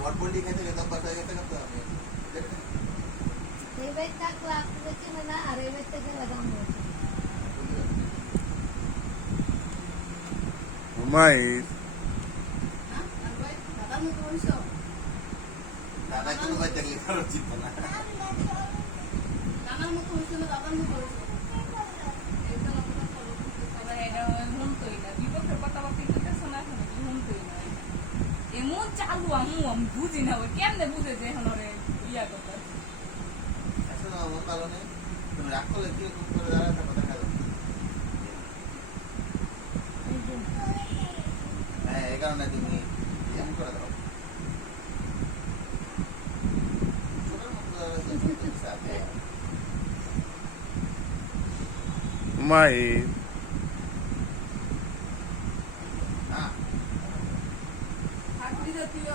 ওর poultry খাইতে গেলে তব্বা হয়ে গেছে তো আমি এই বাইকটা ক্লাস থেকে না আর এই বাইকটা গেলে দাম বলছে হুমায়ুন দাদা কোনো ভাই দেখলে কারো চিন্তা না দাদার মতো হয়েছে না দাদার মতো হয়েছে এমন চালু আমি বুঝি না কেমনে বুঝে যে এখন ইয়া কথা আসলে আমার কারণে তুমি রাগ করলে কি করে দাঁড়ায় থাকো দেখা যাবে হ্যাঁ এই কারণে তুমি এমন করে দাও হুমায়ুন চাকরি জাতীয়